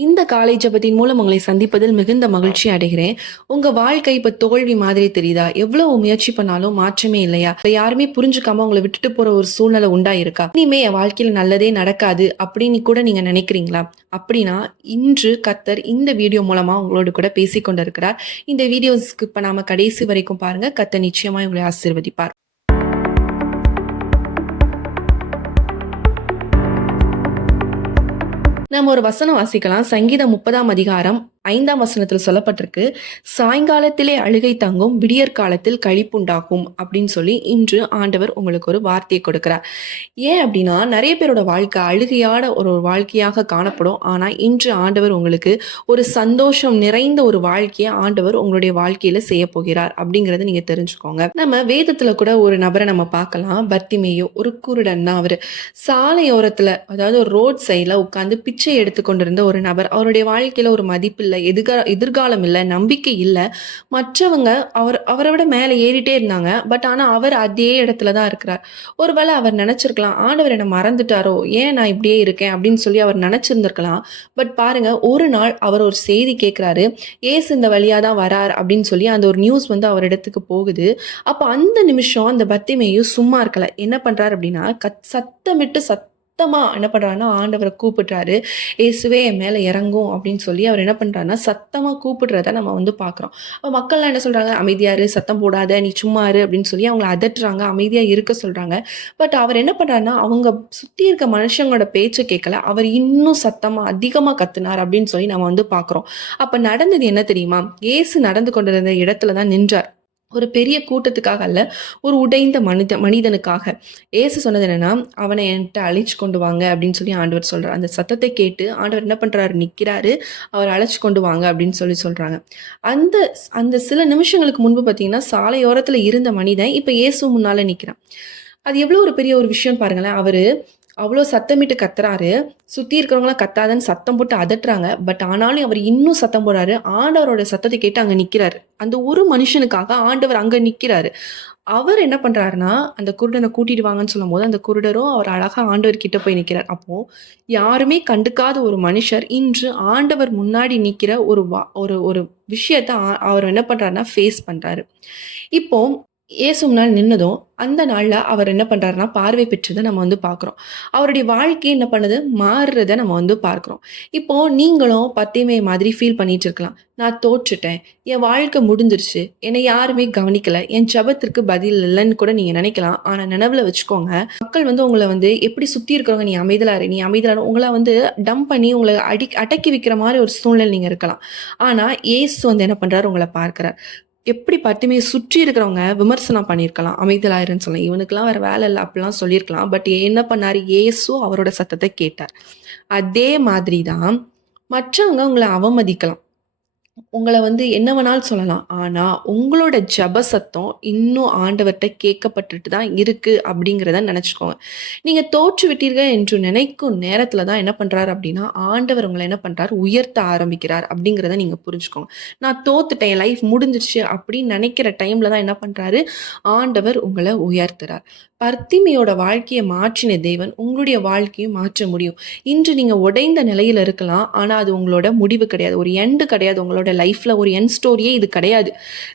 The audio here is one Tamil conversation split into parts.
இந்த காலை ஜெபத்தின் மூலம் உங்களை சந்திப்பதில் மிகுந்த மகிழ்ச்சி அடைகிறேன். உங்க வாழ்க்கை இப்ப தோல்வி மாதிரி தெரியுதா? எவ்வளவு முயற்சி பண்ணாலும் மாற்றமே இல்லையா? இப்ப யாருமே புரிஞ்சுக்காம உங்கள விட்டுட்டு போற ஒரு சூழ்நிலை உண்டாயிருக்கா? இனிமே என் வாழ்க்கையில நல்லதே நடக்காது அப்படின்னு கூட நீங்க நினைக்கிறீங்களா? அப்படின்னா இன்று கர்த்தர் இந்த வீடியோ மூலமா உங்களோடு கூட பேசிக் கொண்டிருக்கிறார். இந்த வீடியோ ஸ்கிப் பண்ணாம கடைசி வரைக்கும் பாருங்க. கர்த்தர் நிச்சயமா உங்களை ஆசீர்வதிப்பார். நம்ம ஒரு வசனம் வாசிக்கலாம். சங்கீதம் 30ஆம் அதிகாரம் 5ஆம் வசனத்தில் சொல்லப்பட்டிருக்கு, சாயங்காலத்திலே அழுகை தங்கும், விடியற் காலத்தில் களிப்புண்டாகும் அப்படின்னு சொல்லி இன்று ஆண்டவர் உங்களுக்கு ஒரு வார்த்தையை கொடுக்கிறார். ஏன் அப்படின்னா, நிறைய பேரோட வாழ்க்கை அழுகையான ஒரு வாழ்க்கையாக காணப்படும். ஆனா இன்று ஆண்டவர் உங்களுக்கு ஒரு சந்தோஷம் நிறைந்த ஒரு வாழ்க்கையை ஆண்டவர் உங்களுடைய வாழ்க்கையில செய்ய போகிறார் அப்படிங்கறத நீங்க தெரிஞ்சுக்கோங்க. நம்ம வேதத்துல கூட ஒரு நபரை நம்ம பார்க்கலாம். பர்த்திமேயு ஒரு குருடன் தான். அவரு சாலையோரத்துல, அதாவது ஒரு ரோட் சைட்ல உட்கார்ந்து பிச்சை எடுத்து கொண்டிருந்த ஒரு நபர். அவருடைய வாழ்க்கையில ஒரு மதிப்பு இல்ல, எதிர்காலம் இல்ல, நம்பிக்கை இல்ல. மற்றவங்க அவரை விட மேல ஏறிட்டே இருந்தாங்க. பட் ஆனா அவர் அதே இடத்துல தான் இருக்கிறார். ஒருவேளை அவர் நினைச்சிருக்கலாம், ஆண்டவர் என்ன மறந்துட்டாரோ, ஏன் நான் இப்படியே இருக்கேன் அப்படின்னு சொல்லி அவர் நினைச்சிருந்திருக்கலாம். பட் பாருங்க, ஒரு நாள் அவர் ஒரு செய்தி கேட்கிறாரு, ஏசு இந்த வழியா தான் வரார் அப்படின்னு சொல்லி அந்த ஒரு நியூஸ் வந்து அவர் இடத்துக்கு போகுது. அப்ப அந்த நிமிஷம் அந்த பத்திமேயு சும்மா இருக்கல. என்ன பண்றாரு அப்படின்னா, சத்தமிட்டு என்ன பண்றாருன்னா, ஆண்டவரை கூப்பிடுறாரு. இயேசுவே என் மேல இறங்கும் அப்படின்னு சொல்லி அவர் என்ன பண்றாருன்னா, சத்தமா கூப்பிடுறத நம்ம வந்து பார்க்கிறோம். அப்ப மக்கள்லாம் என்ன சொல்றாங்க, அமைதியா இரு, சத்தம் போடாத, நீ சும்மா இரு அப்படின்னு சொல்லி அவங்கள அதட்டுறாங்க, அமைதியா இருக்க சொல்றாங்க. பட் அவர் என்ன பண்றாருன்னா, அவங்க சுத்தி இருக்க மனுஷங்களோட பேச்ச கேட்கல, அவர் இன்னும் சத்தமா அதிகமா கத்துனார் அப்படின்னு சொல்லி நம்ம வந்து பார்க்கிறோம். அப்ப நடந்தது என்ன தெரியுமா? இயேசு நடந்து கொண்டிருந்த இடத்துல தான் நின்றார். ஒரு பெரிய கூட்டத்துக்காக அல்ல, ஒரு உடைந்த மனிதனுக்காக. ஏசு சொன்னது என்னன்னா, அவனை என்கிட்ட அழைச்சு கொண்டு வாங்க அப்படின்னு சொல்லி ஆண்டவர் சொல்றார். அந்த சத்தத்தை கேட்டு ஆண்டவர் என்ன பண்றாரு, நிக்கிறாரு. அவர் அழைச்சு கொண்டு வாங்க அப்படின்னு சொல்லி சொல்றாங்க. அந்த அந்த சில நிமிஷங்களுக்கு முன்பு பார்த்தீங்கன்னா, சாலையோரத்துல இருந்த மனிதன் இப்ப இயேசு முன்னால நிக்கிறான். அது எவ்வளவு ஒரு பெரிய ஒரு விஷயம் பாருங்களேன். அவரு அவ்வளோ சத்தமிட்டு கத்துறாரு. சுத்தி இருக்கிறவங்களாம் கத்தாதன்னு சத்தம் போட்டு அதட்டுறாங்க. பட் ஆனாலும் அவர் இன்னும் சத்தம் போடுறாரு. ஆண்டவரோட சத்தத்தை கேட்டு அங்க நிக்கிறாரு. அந்த ஒரு மனுஷனுக்காக ஆண்டவர் அங்க நிக்கிறாரு. அவர் என்ன பண்றாருன்னா, அந்த குருடனை கூட்டிட்டு வாங்கன்னு சொல்லும்போது, அந்த குருடரும் அவர் அழகா ஆண்டவர் கிட்ட போய் நிக்கிறார். அப்போ யாருமே கண்டுக்காத ஒரு மனுஷர் இன்று ஆண்டவர் முன்னாடி நிக்கிற ஒரு ஒரு ஒரு விஷயத்த அவர் என்ன பண்றாருன்னா ஃபேஸ் பண்றாரு. இப்போ இயேசு முன்னாடி நின்னதும், அந்த நாள்ல அவர் என்ன பண்றாருன்னா, பார்வை பெற்றத நம்ம வந்து பார்க்குறோம். அவருடைய வாழ்க்கை என்ன பண்ணுது? மாறுறத நம்ம வந்து பார்க்குறோம். இப்போ நீங்களும் பத்திமை மாதிரி ஃபீல் பண்ணிட்டு இருக்கலாம். நான் தோற்றுட்டேன். என் வாழ்க்கை முடிஞ்சிருச்சு. என்னை யாருமே கவனிக்கல. என் ஜெபத்திற்கு பதில் இல்லன்னு கூட நீங்க நினைக்கலாம். ஆனா நினைவுல வச்சுக்கோங்க, மக்கள் வந்து உங்கள வந்து எப்படி சுத்தி இருக்கிறவங்க, நீ அமைதலா இரு, நீ அமைதலா இரு, உங்கள வந்து டம்ப் பண்ணி உங்கள அடக்கி வைக்கிற மாரி ஒரு சூழ்நிலை நீங்க இருக்கலாம். ஆனா இயேசு வந்து என்ன பண்றாரு? உங்கள பார்க்கிறார். எப்படி பட்டுமே சுற்றி இருக்கிறவங்க விமர்சனம் பண்ணியிருக்கலாம். அமைதலாயிருன்னு சொல்லலாம். இவனுக்கெல்லாம் வேற வேலை இல்ல அப்படிலாம் சொல்லியிருக்கலாம். பட் என்ன பண்ணாரு? இயேசு அவரோட சத்தத்த கேட்டார். அதே மாதிரி தான் மற்றவங்க உங்கள அவமதிக்கலாம். உங்கள வந்து என்ன வேணாலும் சொல்லலாம். ஆனா, உங்களோட ஜெப சத்தம் இன்னும் ஆண்டவர்ட்ட கேட்கப்பட்டுட்டு தான் இருக்கு அப்படிங்கிறத நெனச்சுக்கோங்க. நீங்க தோற்று விட்டீர்கள் என்று நினைக்கும் நேரத்துல தான் என்ன பண்றாரு அப்படின்னா, ஆண்டவர் உங்கள என்ன பண்றாரு? உயர்த்த ஆரம்பிக்கிறார் அப்படிங்கிறத நீங்க புரிஞ்சுக்கோங்க. நான் தோத்துட்டேன், என் லைஃப் முடிஞ்சிருச்சு அப்படின்னு நெனைக்கிற டைம்ல தான் என்ன பண்றாரு? ஆண்டவர் உங்கள உயர்த்துறார். பர்த்திமையோட வாழ்க்கைய மாற்றின தேவன் உங்களுடைய வாழ்க்கையும் மாற்ற முடியும். இன்று நீங்க உடைந்த நிலையில இருக்கலாம். ஆனா, அது உங்களோட முடிவு கிடையாது. ஒரு எண்ட் கிடையாது. உங்களோட லைஃப்ல ஒரு எண்ட் ஸ்டோரியே இது கிடையாது.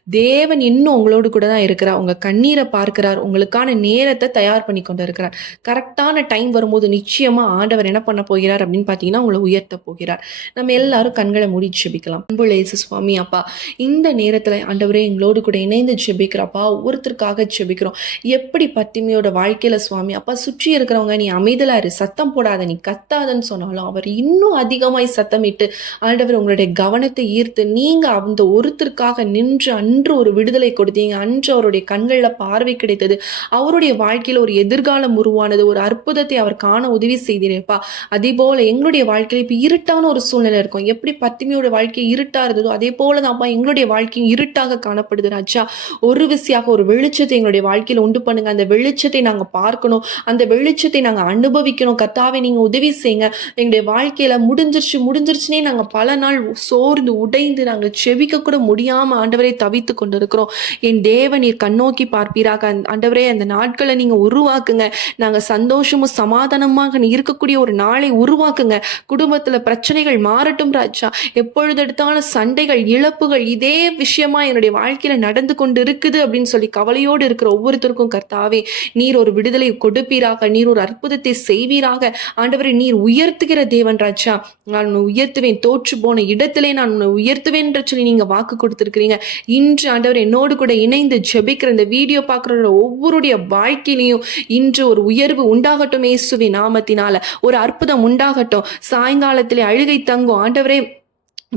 தேவன் இன்னும் உங்களோடு கூட தான் இருக்கிறார். உங்க கண்ணீர பார்க்கிறார். உங்களுக்கான நேரத்த தயார் பண்ணி கொண்டு இருக்கிறார். கரெக்ட்டான டைம் வரும்போது நிச்சயமா ஆண்டவர் என்ன பண்ண போகிறார் அப்படின்னு பார்த்தீங்கன்னா, உங்கள உயர்த்த போகிறார். நம்ம எல்லாரும் கண்கள மூடி ஜெபிக்கலாம். அன்புள்ள இயேசு சுவாமி அப்பா, இந்த நேரத்துல ஆண்டவரே எங்களோடு கூட இணைந்து ஜெபிக்கிறப்பா, ஒவ்வொருத்தருக்காக ஜெபிக்கிறோம். எப்படி பத்திமையோட வாழ்க்கையில சுவாமி அப்பா, சுற்றி இருக்கிறவங்க நீ அமைதலா இரு, சத்தம் போடாத, நீ கத்தாதன்னு சொன்னாலும் அவர் இன்னும் அதிகமாய் சத்தமிட்டு ஆண்டவர் உங்களுடைய கவனத்தை ஈர்த்து நீங்க அந்த ஒருத்தருக்காக நின்று அன்று ஒரு விடுதலை கொடுத்தீங்க. அன்று அவருடைய கண்கள்ல பார்வை கிடைத்தது. அவருடைய வாழ்க்கையில ஒரு எதிர்காலம் உருவானது. ஒரு அற்புதத்தை அவர் காண உதவி செய்தீரேப்பா. அதே போல எங்களுடைய வாழ்க்கையில இப்ப இருட்டான ஒரு சூழ்நிலை இருக்கும். எப்படி பத்திமையோட வாழ்க்கை இருட்டா இருந்ததோ அதே போலதான்ப்பா எங்களுடைய வாழ்க்கையும் இருட்டாக காணப்படுது ராஜா. ஒரு விசையாக ஒரு வெளிச்சத்தை எங்களுடைய வாழ்க்கையில உண்டு பண்ணுங்க. அந்த வெளிச்சத்தை வெளிச்சத்தை நாங்க பார்க்கணும். அந்த வெளிச்சத்தை நாங்க அனுபவிக்கணும். கர்த்தாவே நீங்க உதவி செய்யுங்க. எங்களுடைய வாழ்க்கையில முடிஞ்சிருச்சுன்னே நாங்க பல நாள் சோர்ந்து உடைந்து நாங்க செபிக்க கூட முடியாம ஆண்டவரே தவித்து கொண்டிருக்கிறோம். என் தேவன் நீர் கண்ணோக்கி பார்ப்பீராக. ஆண்டவரே அந்த நாட்களை நீங்க உருவாக்குங்க. நாங்க சந்தோஷமும் சமாதானமாக இருக்கக்கூடிய ஒரு நாளை உருவாக்குங்க. குடும்பத்துல பிரச்சனைகள் மாறட்டும் ராஜா. எப்பொழுது எடுத்தாலும் சண்டைகள், இழப்புகள், இதே விஷயமா என்னுடைய வாழ்க்கையில நடந்து கொண்டு இருக்குது அப்படின்னு சொல்லி கவலையோடு இருக்கிற ஒவ்வொருத்தருக்கும் கர்த்தாவே நீர் ஒரு விடுதலை கொடுப்பீராக. நீர் ஒரு அற்புதத்தை செய்வீராக. ஆண்டவரை நீர் உயர்த்துகிற தேவன் ராஜா. நான் உன்னை உயர்த்துவேன், தோற்று போன இடத்திலே நான் உன்னை உயர்த்துவேன் என்று சொல்லி நீங்க வாக்கு கொடுத்திருக்கிறீங்க. இன்று ஆண்டவர் என்னோடு கூட இணைந்து ஜெபிக்கிற இந்த வீடியோ பார்க்குற ஒவ்வொருடைய வாழ்க்கையிலையும் இன்று ஒரு உயர்வு உண்டாகட்டும். இயேசுவின் நாமத்தினால ஒரு அற்புதம் உண்டாகட்டும். சாயங்காலத்திலே அழுகை தங்கும். ஆண்டவரே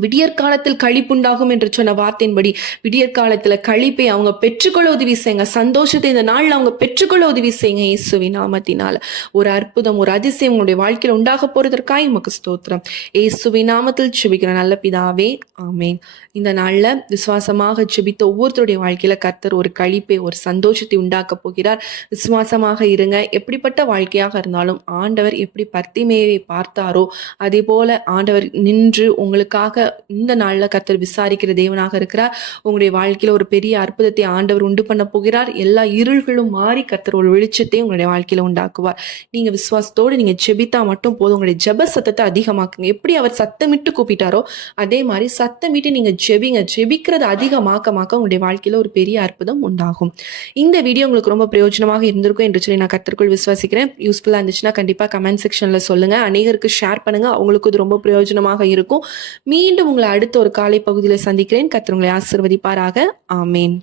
விடியற்காலத்தில் களிப்புண்டாகும் என்று சொன்ன வார்த்தையின்படி விடியற்காலத்துல களிப்பை அவங்க பெற்றுக்கொள்ள உதவி செய்யுங்க. சந்தோஷத்தை இந்த நாள்ல அவங்க பெற்றுக்கொள்ள உதவி செய்யுங்க. இயேசுவின் நாமத்தினால ஒரு அற்புதம், ஒரு அதிசயம் உங்களுடைய வாழ்க்கையில் உண்டாக போறதற்காக உமக்கு ஸ்தோத்திரம். இயேசுவின் நாமத்தில் ஜெபிக்கிற நல்ல பிதாவே, ஆமேன். இந்த நாள்ல விசுவாசமாக ஜெபித்த ஒவ்வொருத்தருடைய வாழ்க்கையில கர்த்தர் ஒரு களிப்பை, ஒரு சந்தோஷத்தை உண்டாக்க போகிறார். விசுவாசமாக இருங்க. எப்படிப்பட்ட வாழ்க்கையாக இருந்தாலும் ஆண்டவர் எப்படி பர்த்திமேயை பார்த்தாரோ அதே போல ஆண்டவர் நின்று உங்களுக்காக இந்த நாள்ல கர்த்தர் விசாரிக்கிற தேவனாக இருக்கிறார். உங்களுடைய வாழ்க்கையில ஒரு பெரிய அற்புதத்தை ஆண்டவர் உண்டு பண்ண போகிறார். எல்லா இருள்களும் மாறி கர்த்தர் ஒரு வெளிச்சத்தை உங்களுடைய வாழ்க்கையில உண்டாக்குவார். நீங்க விசுவாசத்தோடு நீங்க ஜெபித்தா மட்டும் போதும். உங்களுடைய ஜெப சத்தத்தை அதிகமாக்குங்க. எப்படி அவர் சத்தமிட்டு கூப்பிட்டாரோ அதே மாதிரி சத்தமிட்டு நீங்க ஜெபிங்க. ஜெபிக்கிறது அதிகமாக்க உங்களுடைய வாழ்க்கையில ஒரு பெரிய அற்புதம் உண்டாகும். இந்த வீடியோ உங்களுக்கு ரொம்ப பிரயோஜனமாக இருந்திருக்கும் என்று சொல்லி நான் கர்த்தருக்குள் விசுவாசிக்கிறேன். யூஸ்ஃபுல்லா இருந்துச்சுன்னா கண்டிப்பா கமெண்ட் செக்ஷன்ல சொல்லுங்க. அநேகருக்கு ஷேர் பண்ணுங்க. அவங்களுக்கு இது ரொம்ப பிரயோஜனமாக இருக்கும். மீண்டும் உங்களை அடுத்த ஒரு காலை பகுதியில் சந்திக்கிறேன். கர்த்தர் உங்களை ஆசீர்வதிப்பாராக. ஆமேன்.